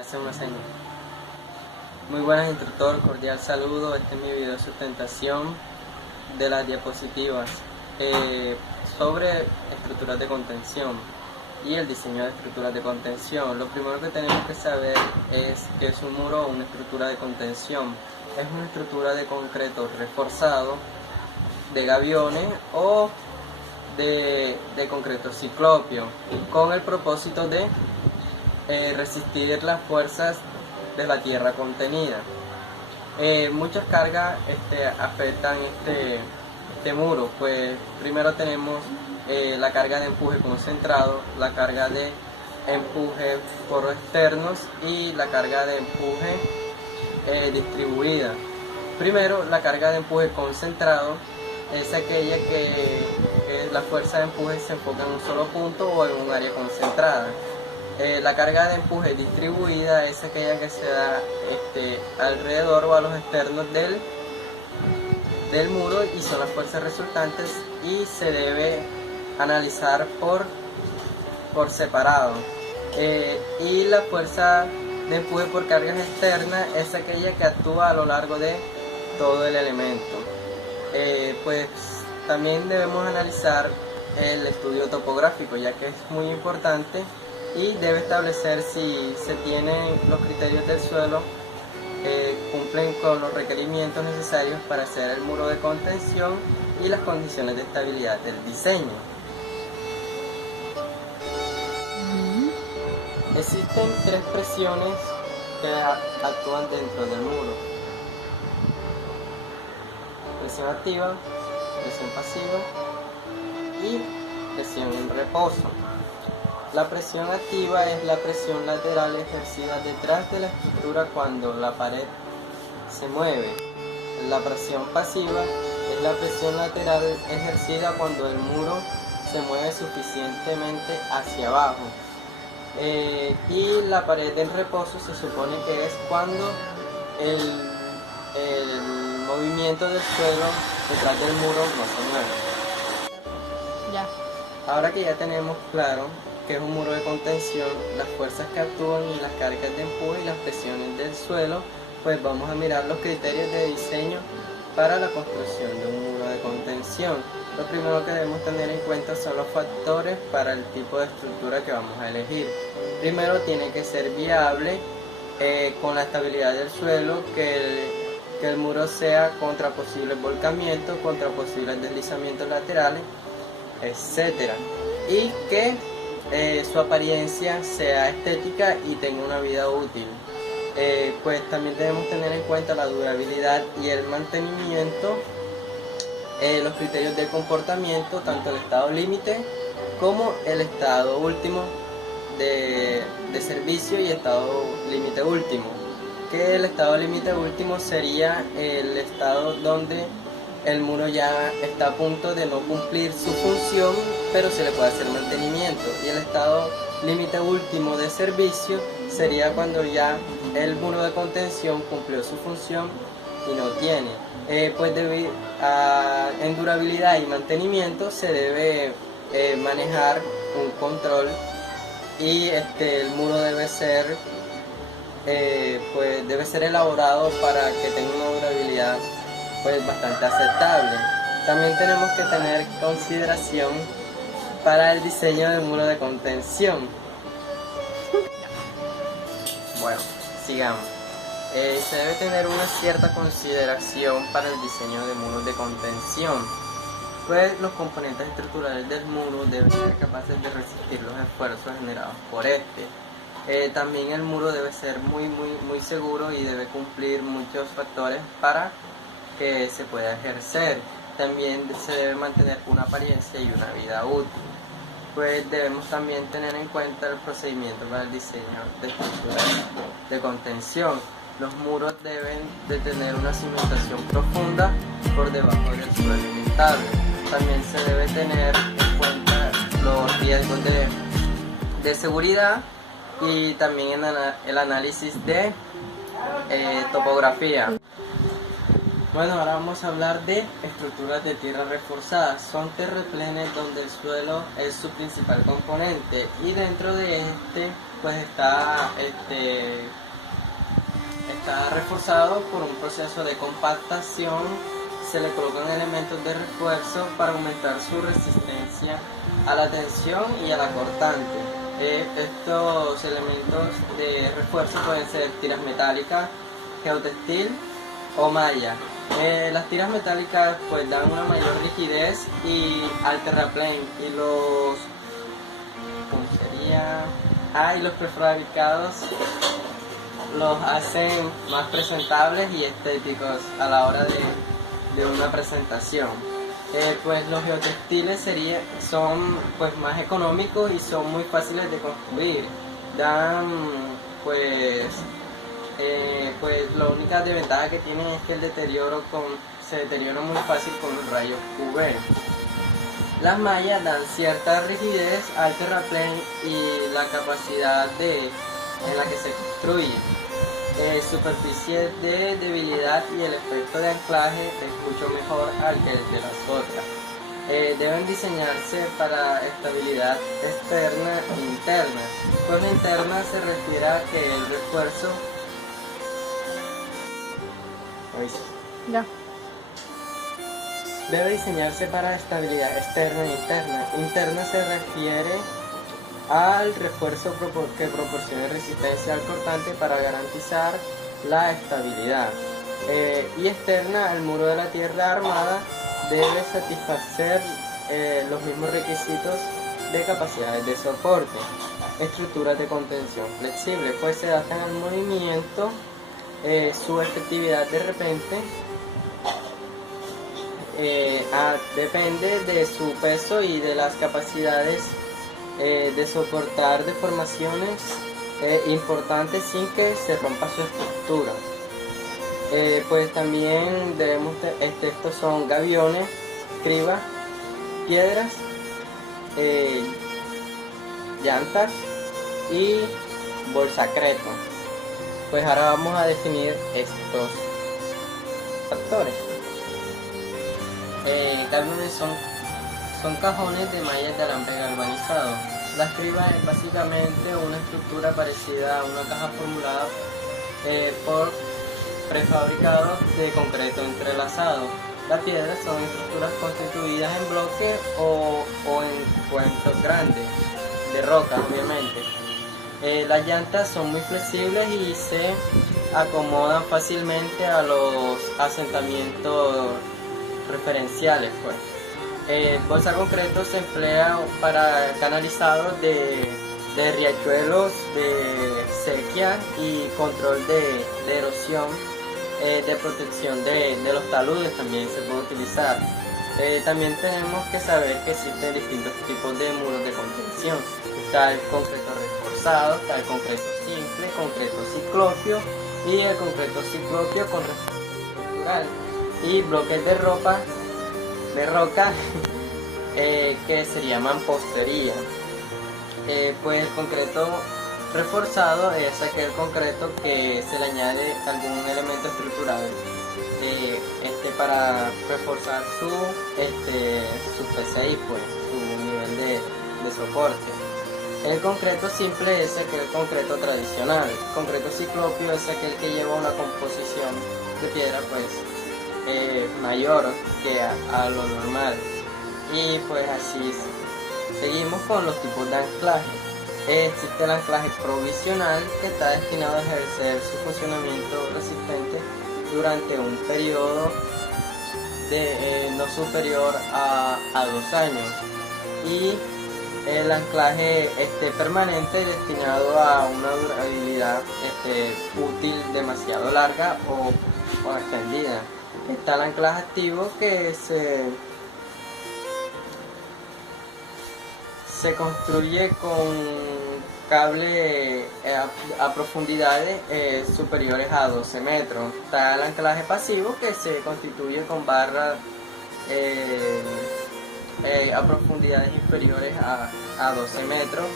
Hace unos años. Muy buenas, instructor, cordial saludo. Este es mi video de sustentación de las diapositivas sobre estructuras de contención y el diseño de estructuras de contención. Lo primero que tenemos que saber es que es un muro o una estructura de contención. Es una estructura de concreto reforzado, de gaviones o de concreto ciclopio, con el propósito de resistir las fuerzas de la tierra contenida. Muchas cargas afectan este muro. Pues primero tenemos la carga de empuje concentrado, la carga de empuje por externos y la carga de empuje distribuida. Primero, la carga de empuje concentrado es aquella que la fuerza de empuje se enfoca en un solo punto o en un área concentrada. La carga de empuje distribuida es aquella que se da alrededor o a los externos del muro y son las fuerzas resultantes y se debe analizar por separado. Y la fuerza de empuje por cargas externas es aquella que actúa a lo largo de todo el elemento. Pues también debemos analizar el estudio topográfico, ya que es muy importante y debe establecer si se tienen los criterios del suelo, cumplen con los requerimientos necesarios para hacer el muro de contención y las condiciones de estabilidad del diseño. Existen tres presiones que actúan dentro del muro: presión activa, presión pasiva y presión en reposo. La presión activa es la presión lateral ejercida detrás de la estructura cuando la pared se mueve. La presión pasiva es la presión lateral ejercida cuando el muro se mueve suficientemente hacia abajo. Y la pared en reposo se supone que es cuando el movimiento del suelo detrás del muro no se mueve. Ya. Ahora que ya tenemos claro que es un muro de contención, las fuerzas que actúan y las cargas de empuje y las presiones del suelo, pues vamos a mirar los criterios de diseño para la construcción de un muro de contención. Lo primero que debemos tener en cuenta son los factores para el tipo de estructura que vamos a elegir. Primero, tiene que ser viable con la estabilidad del suelo, que el muro sea contra posibles volcamientos, contra posibles deslizamientos laterales, etc. Y que su apariencia sea estética y tenga una vida útil. Pues también debemos tener en cuenta la durabilidad y el mantenimiento, los criterios de comportamiento, tanto el estado límite como el estado último de servicio y estado límite último. Que el estado límite último sería el estado donde el muro ya está a punto de no cumplir su función, pero se le puede hacer mantenimiento. Y el estado límite último de servicio sería cuando ya el muro de contención cumplió su función y no tiene. Pues en durabilidad y mantenimiento se debe manejar un control y el muro debe ser elaborado para que tenga una durabilidad pues bastante aceptable. También tenemos que tener consideración para el diseño del muro de contención. Bueno, sigamos. Se debe tener una cierta consideración para el diseño de muros de contención, pues los componentes estructurales del muro deben ser capaces de resistir los esfuerzos generados por también el muro debe ser muy seguro y debe cumplir muchos factores para que se pueda ejercer. También se debe mantener una apariencia y una vida útil. Pues debemos también tener en cuenta el procedimiento para el diseño de estructuras de contención. Los muros deben de tener una cimentación profunda por debajo del suelo inestable. También se debe tener en cuenta los riesgos de seguridad y también el análisis de topografía. Bueno, ahora vamos a hablar de estructuras de tierra reforzadas. Son terraplenes donde el suelo es su principal componente y dentro de este pues está reforzado por un proceso de compactación. Se le colocan elementos de refuerzo para aumentar su resistencia a la tensión y a la cortante. Estos elementos de refuerzo pueden ser tiras metálicas, geotextil o malla. Las tiras metálicas pues dan una mayor rigidez y al terraplén, y los y los prefabricados los hacen más presentables y estéticos a la hora de una presentación. Pues los geotextiles son pues más económicos y son muy fáciles de construir. Dan pues la única desventaja que tienen es que el se deteriora muy fácil con los rayos UV. Las mallas dan cierta rigidez al terraplén y la capacidad en la que se construye. Superficie de debilidad y el efecto de anclaje es mucho mejor al que el de las otras. Deben diseñarse para estabilidad externa e interna. Con la interna se refiere a que el refuerzo debe diseñarse para estabilidad externa e interna. Interna se refiere al refuerzo que proporcione resistencia al cortante para garantizar la estabilidad. Y externa, el muro de la tierra armada debe satisfacer los mismos requisitos de capacidades de soporte. Estructuras de contención flexible, pues se adaptan al movimiento. Su efectividad de repente depende de su peso y de las capacidades de soportar deformaciones importantes sin que se rompa su estructura. Pues también estos son gaviones, cribas, piedras, llantas y bolsacreto. Pues ahora vamos a definir estos factores. Gaviones son cajones de mallas de alambre galvanizado. La criba es básicamente una estructura parecida a una caja formulada por prefabricados de concreto entrelazado. Las piedras son estructuras constituidas en bloques o en cuentos grandes, de roca obviamente. Las llantas son muy flexibles y se acomodan fácilmente a los asentamientos referenciales. Bolsa concreto se emplea para canalizados de riachuelos, de sequía y control de erosión, de protección de los taludes también se puede utilizar. También tenemos que saber que existen distintos tipos de muros de contención. Está el concreto reforzado, está el concreto simple, concreto ciclopio y el concreto ciclopio con refuerzo estructural, y bloques de roca que se llaman postería. Pues el concreto reforzado es aquel concreto que se le añade algún elemento estructural para reforzar su PCI, pues, su nivel de soporte. El concreto simple es aquel concreto tradicional. El concreto ciclopio es aquel que lleva una composición de piedra pues mayor que a lo normal. Y pues así seguimos con los tipos de anclaje. Existe el anclaje provisional, que está destinado a ejercer su funcionamiento resistente durante un periodo no superior a 2 años, y el anclaje permanente, destinado a una durabilidad útil demasiado larga o extendida. Está el anclaje activo, que se construye con cable a profundidades superiores a 12 metros. Está el anclaje pasivo, que se constituye con barras a profundidades inferiores a 12 metros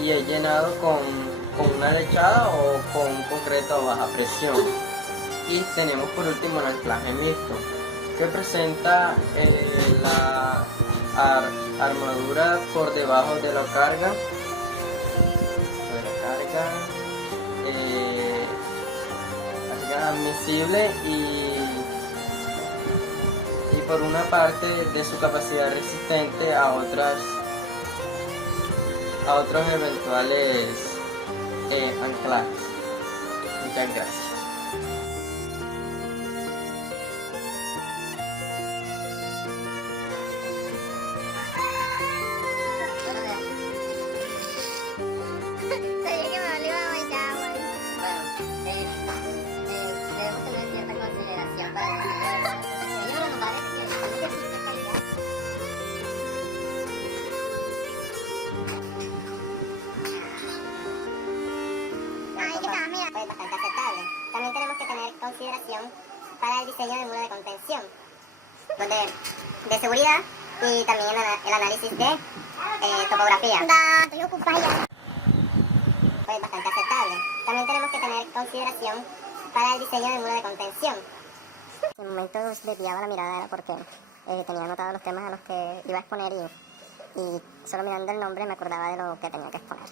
y es llenado con una lechada o con un concreto a baja presión. Y tenemos por último el anclaje mixto, que presenta la armadura por debajo de la carga, carga admisible y por una parte de su capacidad resistente a otros eventuales anclajes. Muchas gracias. Sabía que me olvidaba de agua. Bueno, debemos tener cierta consideración para el diseño de los lugares que existe calidad. Ahí que está, mira. Pues bastante aceptable. También tenemos que tener consideración para el diseño del muro de contención, donde de seguridad y también el análisis de topografía. Estoy ocupada. Pues bastante aceptable. También tenemos que tener consideración para el diseño del muro de contención. En momentos desviaba la mirada era porque tenía anotados los temas a los que iba a exponer y solo mirando el nombre me acordaba de lo que tenía que exponer.